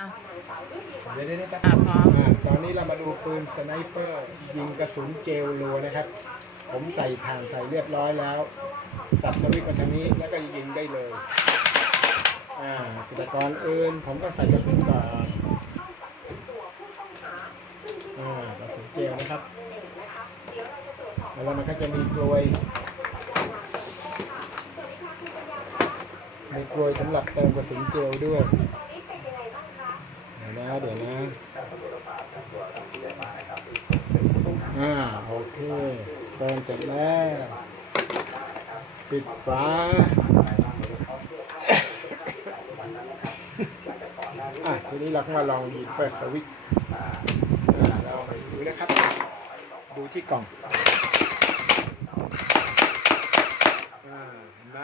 อะเดี๋ยวเดี๋ยวเดี๋ยวอะพร้อมอ่าตอนนี้เรามาดูปืนสไนเปอร์ยิงกระสุนเจลโลนะครับ ผมใส่ผ่านใส่เรียบร้อยแล้ว สับสวิตช์มาทางนี้แล้วก็ยิงได้เลย อ่าแต่ก่อนอื่นผมก็ใส่กระสุนก่อนอ่ากระสุนเจลนะครับแล้วมันก็จะมีกลวย มีกลวยสำหรับเติมกระสุนเจลด้วยเดี๋ยว นะเดี๋ยวนะอ่าโอเคเติมเสร็จแล้วปิดฝาอะทีนี้เราก็มาลองยิงเปิดสวิตช์อ่าเราดูนะครับ ดูที่กล่องอ่าไหม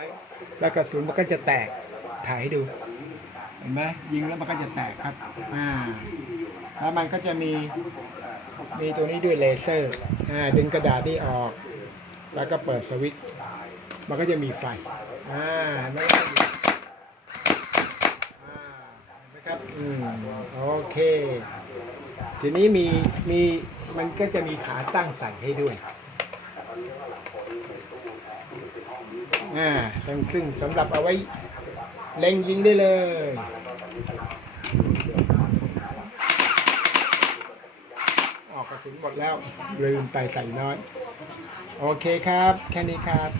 แล้วกระสุนมันก็จะแตกถ่ายให้ดู ห็นไหมยิงแล้วมันก็จะแตกครับอ่าแล้วมันก็จะมีมีตัวนี้ด้วยเลเซอร์อ่าดึงกระดาษนี่ออก แล้วก็เปิดสวิตช์มันก็จะมีไฟอ่าเห็นไหมอ่าเห็นไหมครับอืมโอเคทีนี้มีมีมันก็จะมีขาตั้งใส่ให้ด้วยอ่าซึ่งซึ่งสำหรับเอาไว้ เล็งยิงได้เลย ออกกระสุนหมดแล้วลืมไปใส่น้อย โอเคครับ แค่นี้ครับ